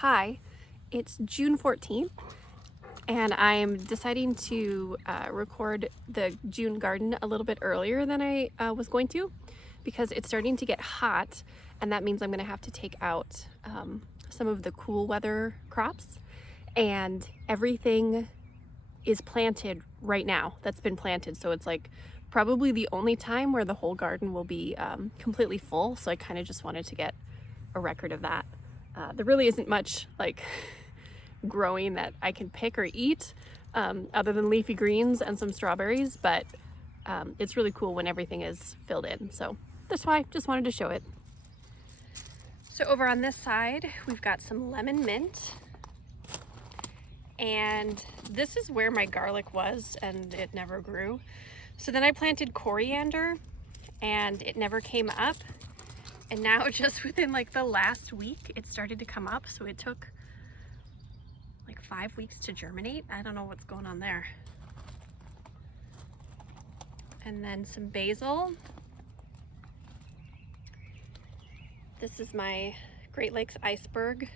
Hi, it's June 14th and I'm deciding to record the June garden a little bit earlier than I was going to because it's starting to get hot, and that means I'm going to have to take out some of the cool weather crops, and everything is planted right now that's been planted, so it's like probably the only time where the whole garden will be completely full. So I kind of just wanted to get a record of that. There really isn't much like growing that I can pick or eat other than leafy greens and some strawberries, but it's really cool when everything is filled in. So that's why I just wanted to show it. So over on this side, we've got some lemon mint, and this is where my garlic was and it never grew. So then I planted coriander and it never came up. And now just within like the last week, it started to come up. So it took like 5 weeks to germinate. I don't know what's going on there. And then some basil. This is my Great Lakes iceberg.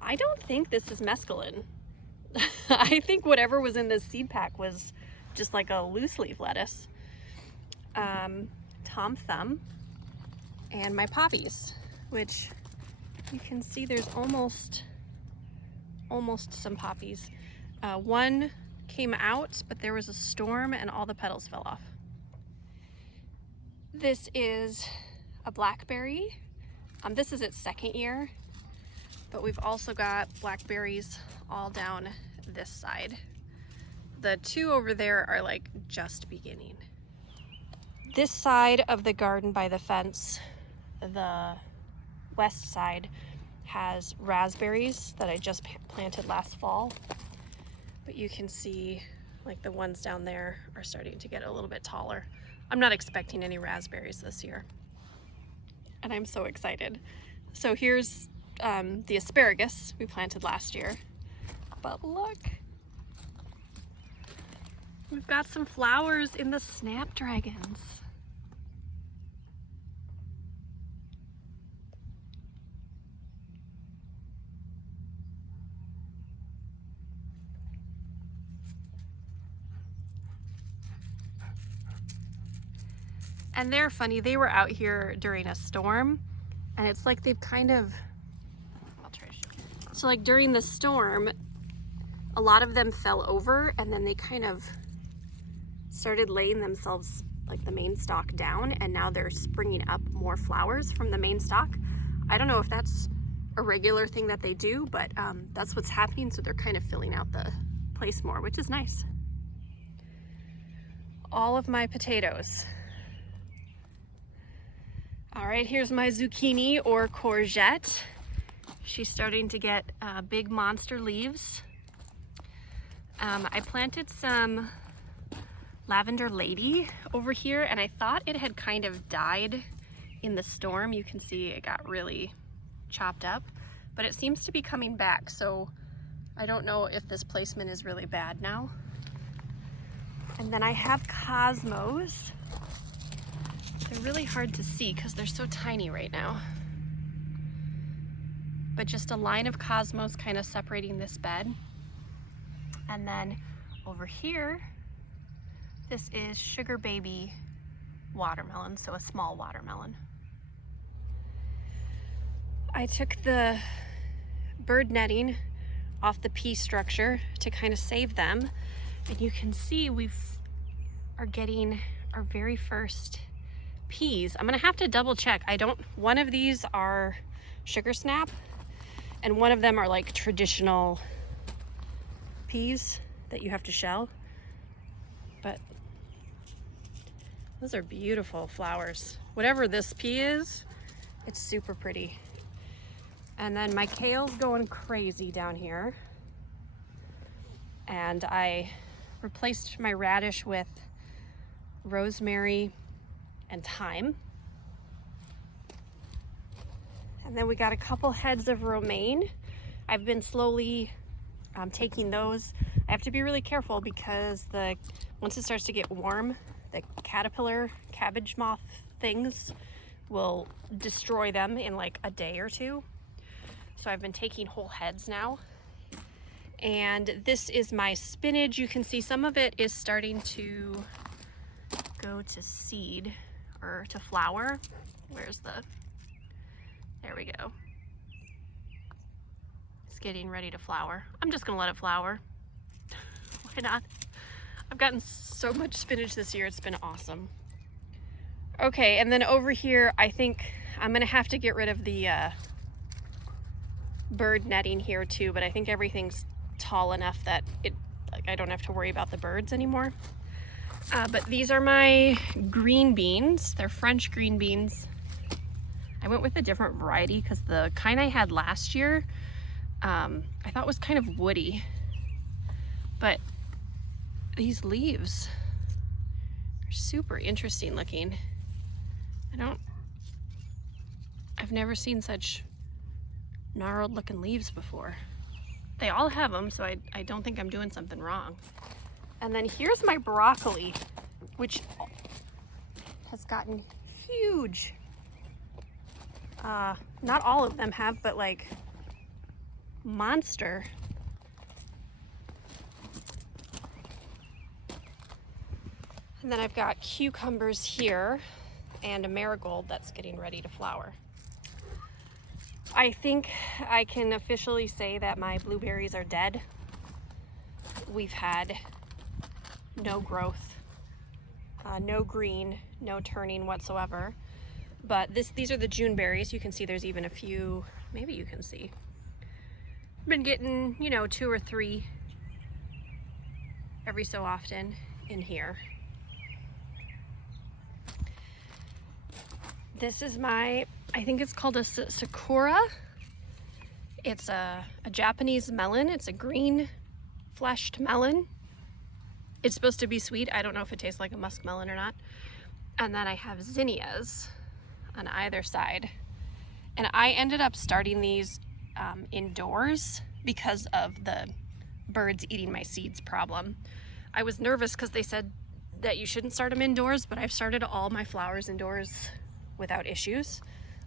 I don't think this is mescaline. I think whatever was in this seed pack was just like a loose leaf lettuce. Tom Thumb. And my poppies, which you can see there's almost some poppies. One came out, but there was a storm and all the petals fell off. This is a blackberry. This is its second year, but we've also got blackberries all down this side. The two over there are like just beginning. This side of the garden by the fence, the west side, has raspberries that I just planted last fall, but you can see like the ones down there are starting to get a little bit taller. I'm not expecting any raspberries this year, and I'm so excited. So here's the asparagus we planted last year, but look, we've got some flowers in the snapdragons. And they're funny, they were out here during a storm, and it's like they've kind of, I'll try to show you. So like during the storm, a lot of them fell over and then they kind of started laying themselves, like the main stalk down, and now they're springing up more flowers from the main stalk. I don't know if that's a regular thing that they do, but that's what's happening. So they're kind of filling out the place more, which is nice. All of my potatoes. All right, here's my zucchini or courgette. She's starting to get big monster leaves. I planted some lavender lady over here, and I thought it had kind of died in the storm. You can see it got really chopped up, but it seems to be coming back. So I don't know if this placement is really bad now. And then I have cosmos. They're really hard to see because they're so tiny right now. But just a line of cosmos kind of separating this bed. And then over here, this is sugar baby watermelon, so a small watermelon. I took the bird netting off the pea structure to kind of save them. And you can see we are getting our very first peas. I'm gonna have to double check. One of these are sugar snap and one of them are like traditional peas that you have to shell. But those are beautiful flowers. Whatever this pea is, it's super pretty. And then my kale's going crazy down here. And I replaced my radish with rosemary and thyme. And then we got a couple heads of romaine. I've been slowly taking those. I have to be really careful because once it starts to get warm, the caterpillar cabbage moth things will destroy them in like a day or two. So I've been taking whole heads now. And this is my spinach. You can see some of it is starting to go to seed or to flower. There we go. It's getting ready to flower. I'm just gonna let it flower. Why not? I've gotten so much spinach this year, it's been awesome. Okay, and then over here, I think I'm gonna have to get rid of the bird netting here too, but I think everything's tall enough that I don't have to worry about the birds anymore. But these are my green beans. They're French green beans. I went with a different variety because the kind I had last year, I thought was kind of woody. But these leaves are super interesting looking. I've never seen such gnarled looking leaves before. They all have them, so I don't think I'm doing something wrong. And then here's my broccoli, which has gotten huge. Not all of them have, but like monster. And then I've got cucumbers here and a marigold that's getting ready to flower. I think I can officially say that my blueberries are dead. We've had no growth, no green, no turning whatsoever. But these are the June berries. You can see there's even a few, maybe you can see. I've been getting, 2 or 3 every so often in here. This is I think it's called a sakura. It's a Japanese melon. It's a green fleshed melon. It's supposed to be sweet. I don't know if it tastes like a muskmelon or not. And then I have zinnias on either side. And I ended up starting these indoors because of the birds eating my seeds problem. I was nervous because they said that you shouldn't start them indoors, but I've started all my flowers indoors without issues,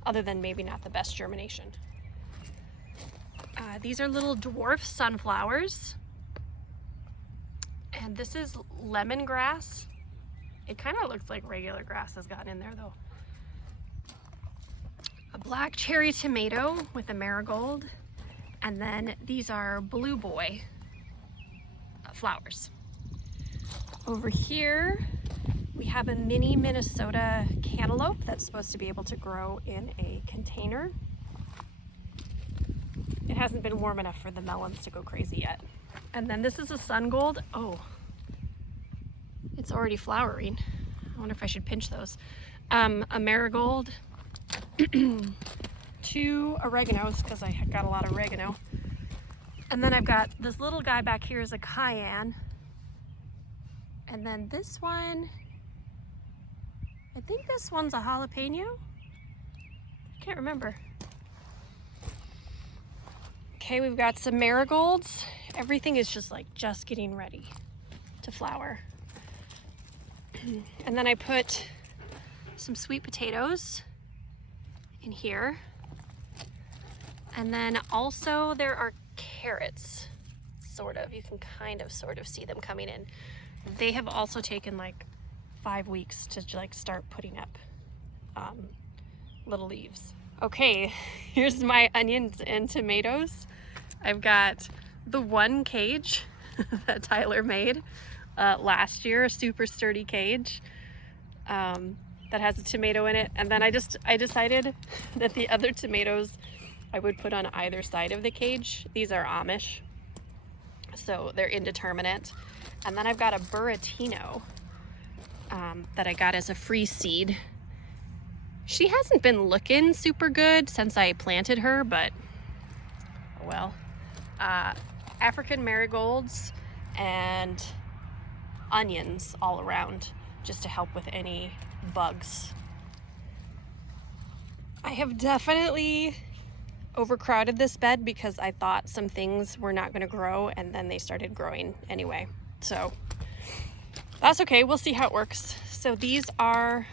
other than maybe not the best germination. These are little dwarf sunflowers. And this is lemongrass. It kind of looks like regular grass has gotten in there though. A black cherry tomato with a marigold. And then these are blue boy flowers. Over here, we have a mini Minnesota cantaloupe that's supposed to be able to grow in a container. It hasn't been warm enough for the melons to go crazy yet. And then this is a sun gold. Oh, it's already flowering. I wonder if I should pinch those. A marigold, 2 oreganos because I got a lot of oregano. And then I've got this little guy back here is a cayenne. And then this one, I think this one's a jalapeno. I can't remember. Okay, we've got some marigolds. Everything is just getting ready to flower. And then I put some sweet potatoes in here. And then also there are carrots, sort of. You can kind of sort of see them coming in. They have also taken 5 weeks to start putting up little leaves. Okay, here's my onions and tomatoes. I've got the one cage that Tyler made last year, a super sturdy cage that has a tomato in it. And then I decided that the other tomatoes I would put on either side of the cage. These are Amish, so they're indeterminate. And then I've got a Buratino that I got as a free seed. She hasn't been looking super good since I planted her, but oh well. African marigolds and onions all around just to help with any bugs. I have definitely overcrowded this bed because I thought some things were not going to grow and then they started growing anyway. So that's okay. We'll see how it works. So these are,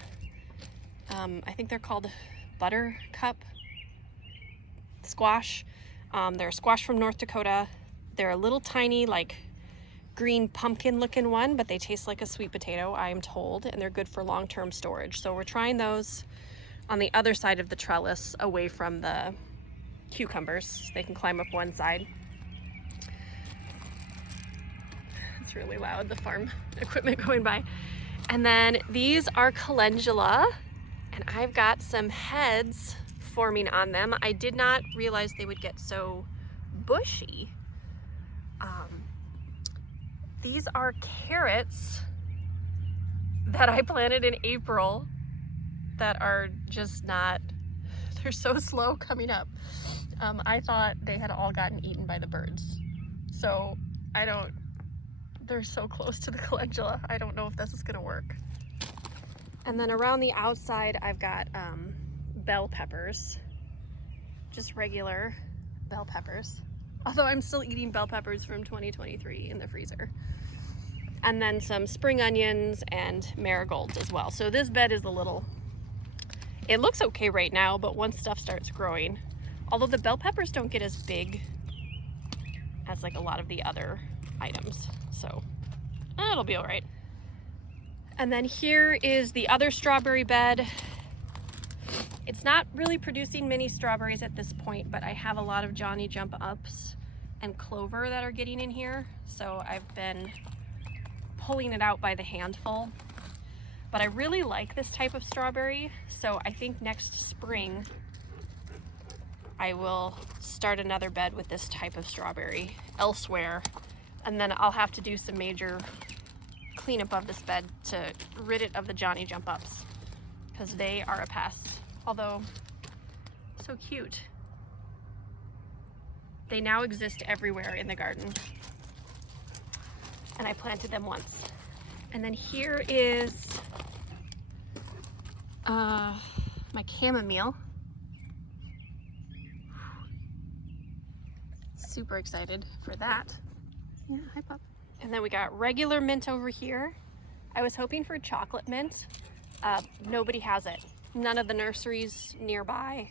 I think they're called buttercup squash. They're a squash from North Dakota. They're a little tiny, like green pumpkin looking one, but they taste like a sweet potato, I am told, and they're good for long-term storage. So we're trying those on the other side of the trellis away from the cucumbers. They can climb up one side. It's really loud, the farm equipment going by. And then these are calendula, and I've got some heads forming on them. I did not realize they would get so bushy. These are carrots that I planted in April that are just not, they're so slow coming up. I thought they had all gotten eaten by the birds. So they're so close to the calendula. I don't know if this is gonna work. And then around the outside, I've got bell peppers, just regular bell peppers. Although I'm still eating bell peppers from 2023 in the freezer. And then some spring onions and marigolds as well. So this bed is it looks okay right now, but once stuff starts growing, although the bell peppers don't get as big as like a lot of the other items. So it'll be all right. And then here is the other strawberry bed. It's not really producing many strawberries at this point, but I have a lot of Johnny Jump Ups and clover that are getting in here. So I've been pulling it out by the handful. But I really like this type of strawberry. So I think next spring, I will start another bed with this type of strawberry elsewhere. And then I'll have to do some major cleanup of this bed to rid it of the Johnny Jump Ups, because they are a pest. Although, so cute. They now exist everywhere in the garden. And I planted them once. And then here is my chamomile. Super excited for that. Yeah, hi Pop. And then we got regular mint over here. I was hoping for chocolate mint. Nobody has it. None of the nurseries nearby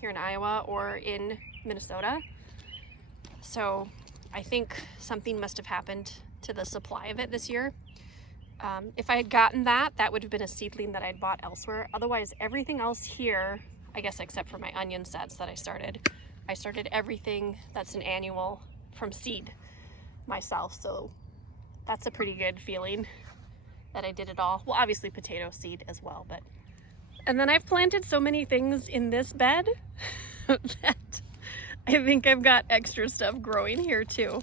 here in Iowa or in Minnesota. So I think something must have happened to the supply of it this year. If I had gotten that would have been a seedling that I'd bought elsewhere. Otherwise, everything else here, I guess except for my onion sets that I started everything that's an annual from seed myself. So that's a pretty good feeling that I did it all. Well, obviously potato seed as well, but. And then I've planted so many things in this bed that I think I've got extra stuff growing here too.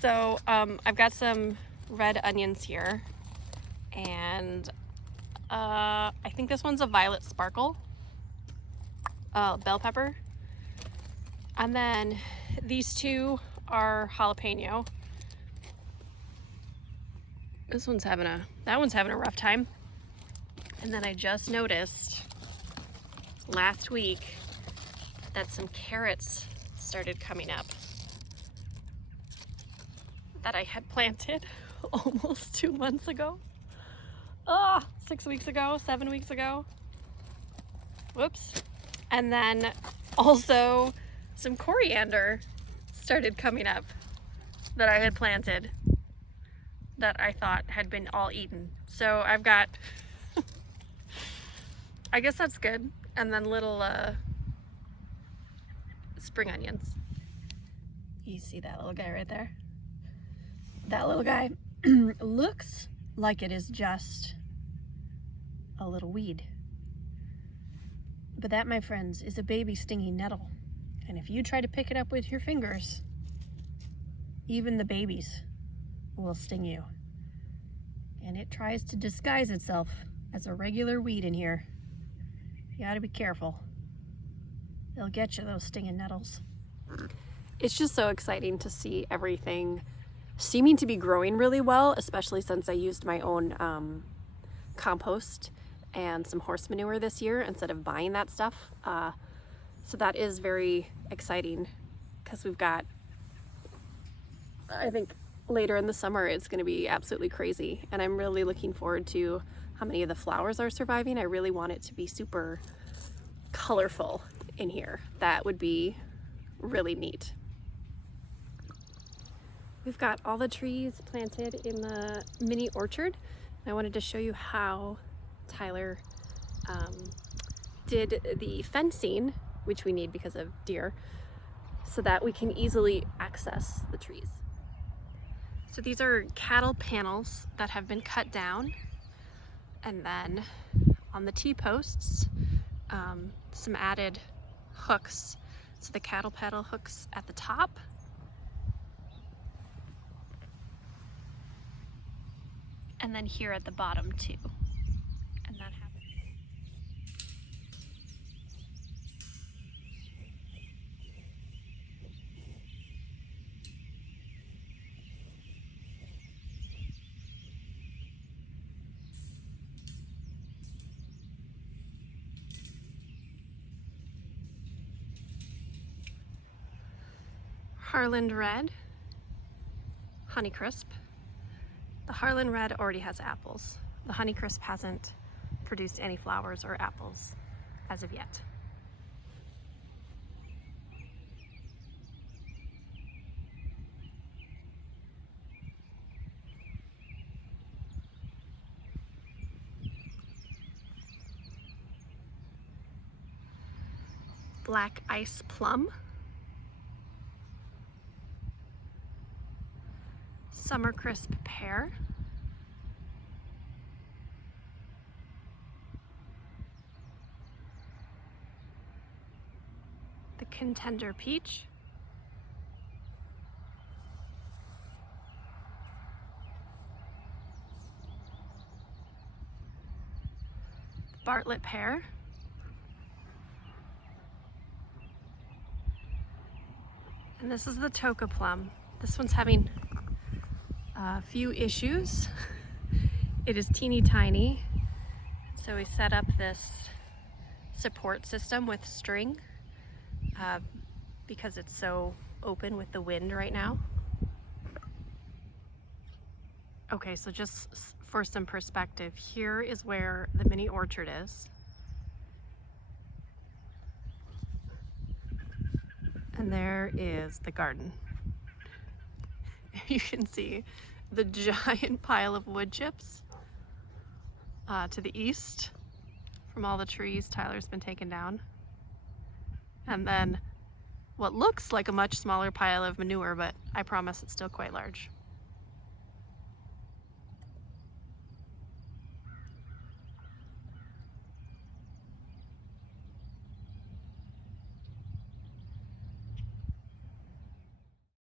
So I've got some red onions here, and I think this one's a violet sparkle bell pepper. And then these two are jalapeno. That one's having a rough time. And then I just noticed last week that some carrots started coming up that I had planted almost 2 months ago. 6 weeks ago, 7 weeks ago. Whoops. And then also some coriander started coming up that I had planted that I thought had been all eaten. So I've got, I guess that's good. And then little spring onions. You see that little guy right there? That little guy looks like it is just a little weed. But that, my friends, is a baby stinging nettle. And if you try to pick it up with your fingers, even the babies will sting you. And it tries to disguise itself as a regular weed in here. You gotta be careful. They'll get you, those stinging nettles. It's just so exciting to see everything seeming to be growing really well, especially since I used my own compost and some horse manure this year instead of buying that stuff. So that is very exciting, because we've got, I think later in the summer it's going to be absolutely crazy, and I'm really looking forward to how many of the flowers are surviving. I really want it to be super colorful in here. That would be really neat. We've got all the trees planted in the mini orchard. I wanted to show you how Tyler did the fencing, which we need because of deer, so that we can easily access the trees. So these are cattle panels that have been cut down, and then on the T-posts, some added hooks. So the cattle pedal hooks at the top, and then here at the bottom too. And that happens. Harland Red, Honeycrisp. The Harlan Red already has apples. The Honeycrisp hasn't produced any flowers or apples as of yet. Black Ice Plum. Summer Crisp Pear. The Contender Peach. Bartlett Pear. And this is the Toka Plum. This one's having a few issues. It is teeny tiny, so we set up this support system with string because it's so open with the wind right now. Okay, so just for some perspective, here is where the mini orchard is. And there is the garden. You can see the giant pile of wood chips to the east from all the trees Tyler's been taking down. And then what looks like a much smaller pile of manure, but I promise it's still quite large.